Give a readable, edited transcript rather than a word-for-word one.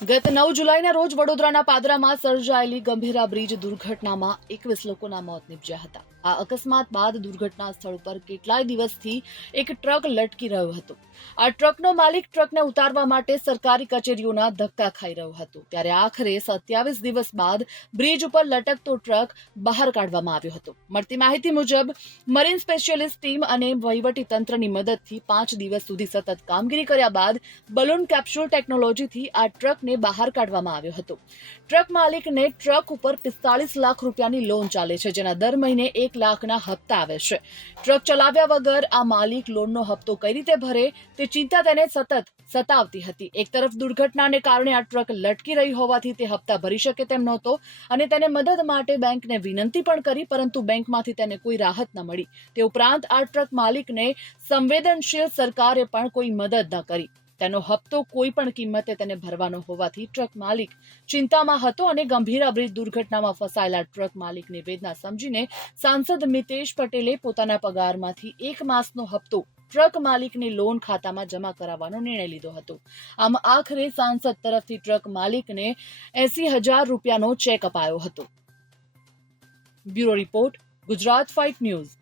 ગત 9 જુલાઈના રોજ વડોદરાના પાદરામાં સર્જાયેલી ગંભીરા બ્રિજ દુર્ઘટનામાં 21 લોકોના મોત નીપજ્યા હતા. આ અકસ્માત બાદ દુર્ઘટના સ્થળ પર કેટલાય દિવસથી એક ટ્રક લટકી રહ્યો હતો. આ ટ્રકનો માલિક ટ્રકને ઉતારવા માટે સરકારી કચેરીઓના ધક્કા ખાઈ રહ્યો હતો. ત્યારે આખરે 27 દિવસ બાદ બ્રિજ ઉપર લટકતો ટ્રક બહાર કાઢવામાં આવ્યો હતો. મળતી માહિતી મુજબ મરીન સ્પેશિયલિસ્ટ ટીમ અને વહીવટી તંત્રની મદદથી 5 દિવસ સુધી સતત કામગીરી કર્યા બાદ બલૂન કેપ્સ્યુલ ટેકનોલોજીથી આ ટ્રકને બહાર કાઢવામાં આવ્યો હતો. ટ્રક માલિકને ટ્રક ઉપર 45 લાખ રૂપિયાની લોન ચાલે છે, જેના દર મહિને 1 લાખના હપ્તા આવે છે. ટ્રક ચલાવ્યા વગર આ માલિક લોનનો હપ્તો કઈ રીતે ભરે તે ચિંતા તેને સતત સતાવતી હતી. એક તરફ દુર્ઘટનાને કારણે આ ટ્રક લટકી રહી હોવાથી તે હપ્તા ભરી શકે તેમ નહોતો અને તેને મદદ માટે બેંકને વિનંતી પણ કરી, પરંતુ બેંકમાંથી તેને કોઈ રાહત ન મળી. તે ઉપરાંત આ ટ્રક માલિકને સંવેદનશીલ સરકારે પણ કોઈ મદદ ન કરી. તેનો હપ્તો કોઈ પણ કિંમતે તેને ભરવાનો હોવાથી ટ્રક માલિક ચિંતામાં હતો અને ગંભીરા બ્રિજ દુર્ઘટનામાં ફસાયેલા ટ્રક માલિકની વેદના સમજીને સાંસદ મિતેશ પટેલે પોતાના પગારમાંથી 1 માસનો હપ્તો ટ્રક માલિકની લોન ખાતામાં જમા કરાવવાનો નિર્ણય લીધો હતો. આમ આખરે સાંસદ તરફથી ટ્રક માલિકને 80,000 રૂપિયાનો ચેક અપાયો હતો. Bureau report, Gujarat 5 news.